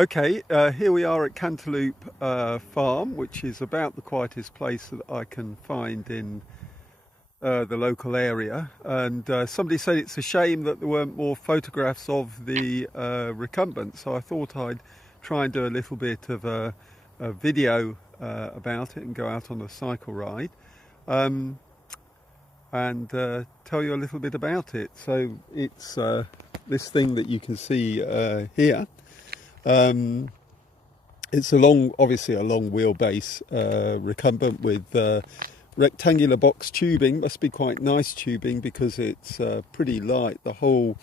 Okay, here we are at Cantaloupe Farm, which is about the quietest place that I can find in the local area. And somebody said it's a shame that there weren't more photographs of the recumbent, so I thought I'd try and do a little bit of a video about it and go out on a cycle ride and tell you a little bit about it. So it's this thing that you can see here. It's obviously a long wheelbase recumbent with rectangular box tubing. Must be quite nice tubing because it's pretty light. The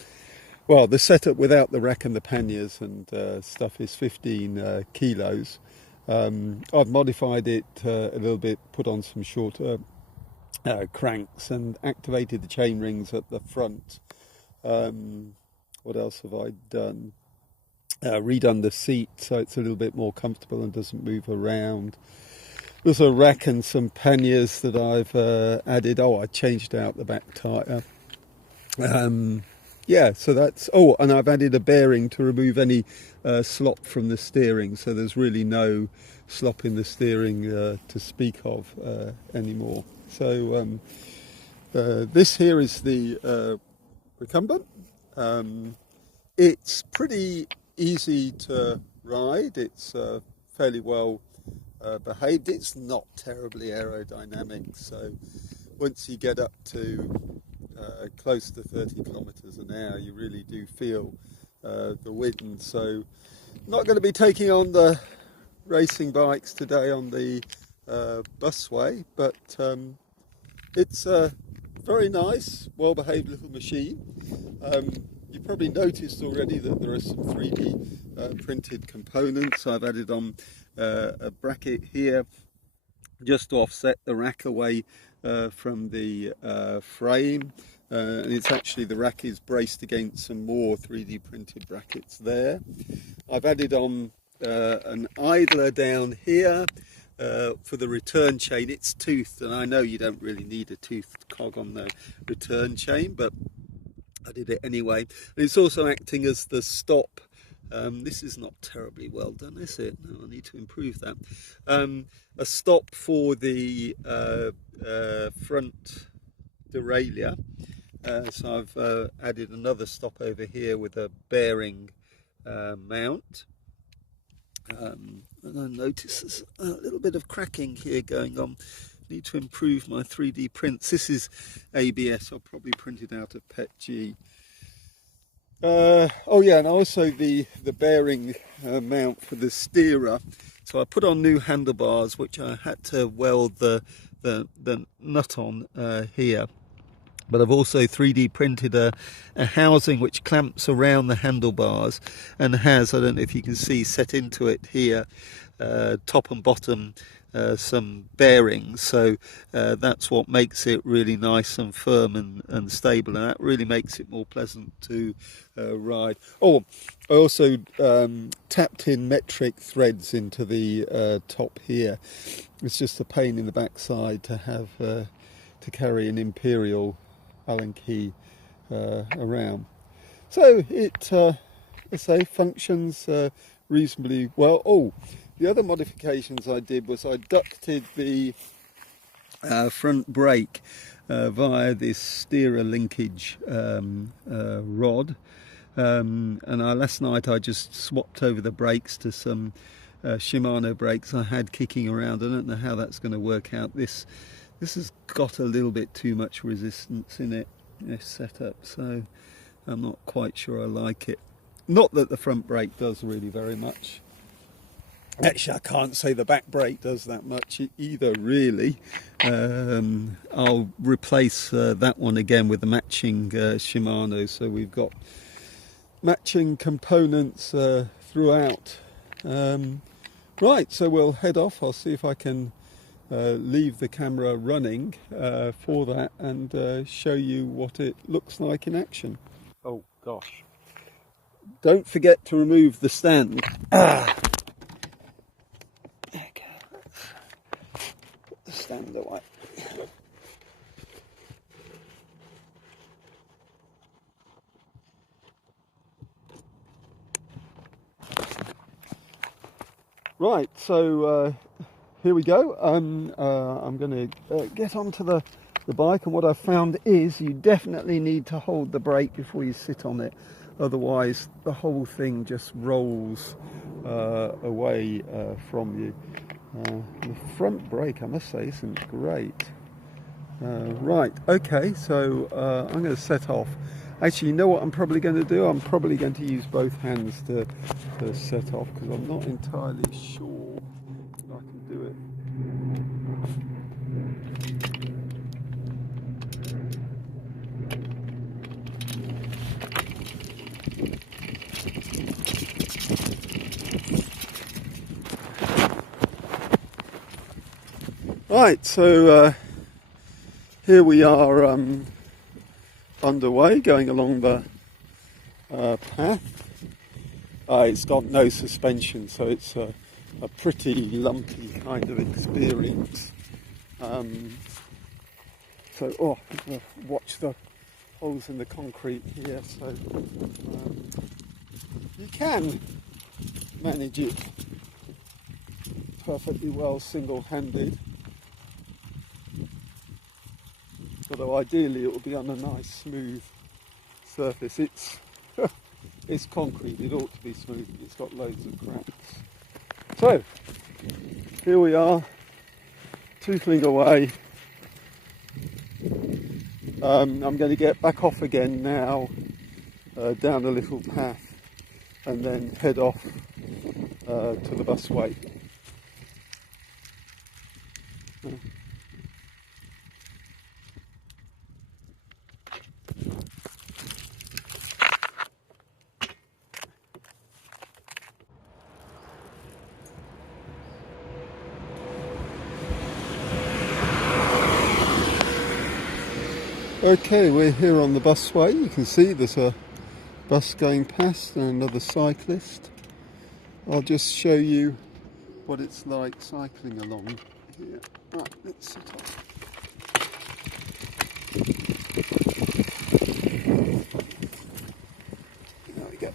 setup without the rack and the panniers and stuff is 15 kilos. I've modified it a little bit, put on some shorter cranks and activated the chain rings at the front. What else have I done? Redone the seat so it's a little bit more comfortable and doesn't move around. There's a rack and some panniers that I've added. I changed out the back tyre. So that's... and I've added a bearing to remove any slop from the steering, so there's really no slop in the steering to speak of anymore. So this here is the recumbent. It's pretty easy to ride. It's fairly well behaved. It's not terribly aerodynamic, so once you get up to close to 30 kilometers an hour you really do feel the wind. So not going to be taking on the racing bikes today on the busway, but it's a very nice, well behaved little machine. You probably noticed already that there are some 3D printed components. I've added on a bracket here just to offset the rack away from the frame, and it's actually, the rack is braced against some more 3D printed brackets there. I've added on an idler down here for the return chain. It's toothed, and I know you don't really need a toothed cog on the return chain, but I did it anyway. And it's also acting as the stop. This is not terribly well done, is it? No, I need to improve that. A stop for the front derailleur. So I've added another stop over here with a bearing mount. And I notice there's a little bit of cracking here going on. Need to improve my 3D prints. This is ABS. I'll probably print it out of PETG. And also the bearing mount for the steerer. So I put on new handlebars, which I had to weld the nut on here. But I've also 3D printed a housing which clamps around the handlebars and has, I don't know if you can see, set into it here, top and bottom, some bearings. So that's what makes it really nice and firm and stable, and that really makes it more pleasant to ride. I also tapped in metric threads into the top here. It's just a pain in the backside to have to carry an imperial Allen key around. So it, let's say, functions reasonably well. The other modifications I did was I ducted the front brake via this steerer linkage rod, and last night I just swapped over the brakes to some Shimano brakes I had kicking around. I don't know how that's going to work out. This has got a little bit too much resistance in it, this setup, so I'm not quite sure I like it. Not that the front brake does really very much. Actually, I can't say the back brake does that much either, really. I'll replace that one again with the matching Shimano, so we've got matching components throughout. Right, so we'll head off. I'll see if I can leave the camera running for that and show you what it looks like in action. Oh gosh. Don't forget to remove the stand. The stand away. Right, so here we go. I'm going to get onto the bike, and what I've found is you definitely need to hold the brake before you sit on it, otherwise the whole thing just rolls away from you. The front brake, I must say, isn't great. Right, okay, so I'm going to set off. Actually, you know what I'm probably going to do? I'm probably going to use both hands to set off, because I'm not entirely sure that I can do it. Right, so here we are underway, going along the path. It's got no suspension, so it's a pretty lumpy kind of experience. So, watch the holes in the concrete here. So you can manage it perfectly well single-handed. Although ideally it will be on a nice smooth surface. It's concrete, it ought to be smooth, but it's got loads of cracks. So, here we are, tootling away. I'm going to get back off again now, down a little path, and then head off to the busway. Okay, we're here on the busway. You can see there's a bus going past and another cyclist. I'll just show you what it's like cycling along here. Right, let's sit off. There we go.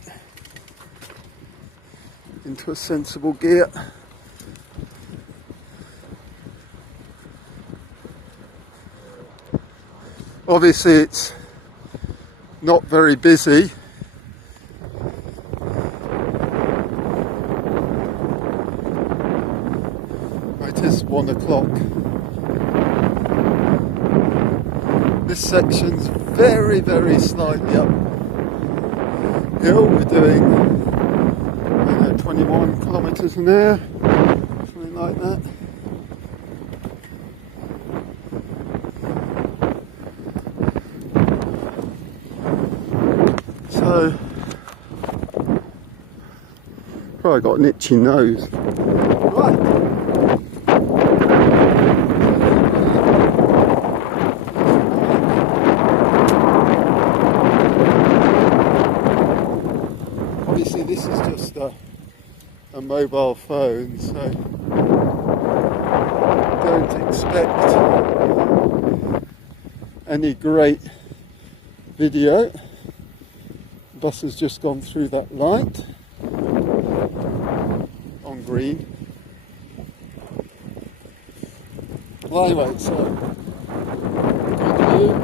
Into a sensible gear. Obviously it's not very busy. It is 1 o'clock. This section's very, very slightly uphill. We're doing 21 kilometres an hour, something like that. So, probably got an itchy nose. Right. Obviously this is just a mobile phone, so don't expect any great video. The bus has just gone through that light on green. Well, anyway, so good view.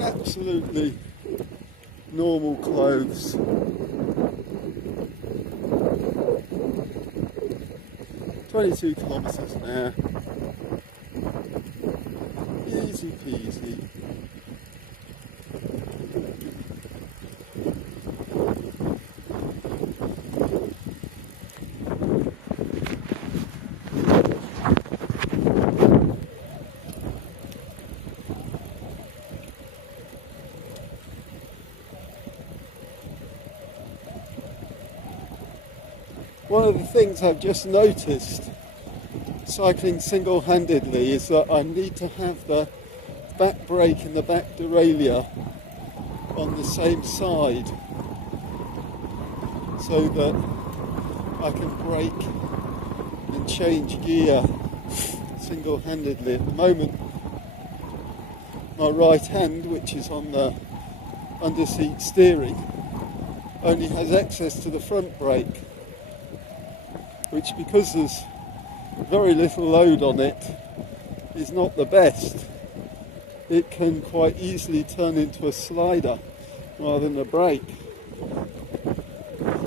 Absolutely normal clothes. "22 kilometres an hour. Easy peasy. One of the things I've just noticed cycling single-handedly is that I need to have the back brake and the back derailleur on the same side so that I can brake and change gear single-handedly at the moment. My right hand, which is on the under-seat steering, only has access to the front brake, which, because there's very little load on it, is not the best. It can quite easily turn into a slider rather than a brake.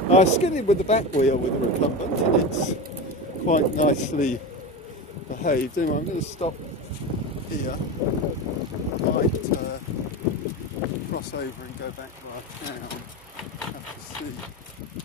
I skidded with the back wheel with the Recumbent, and it's quite nicely behaved. Anyway, I'm going to stop here. Might cross over and go back to our town. Have to see.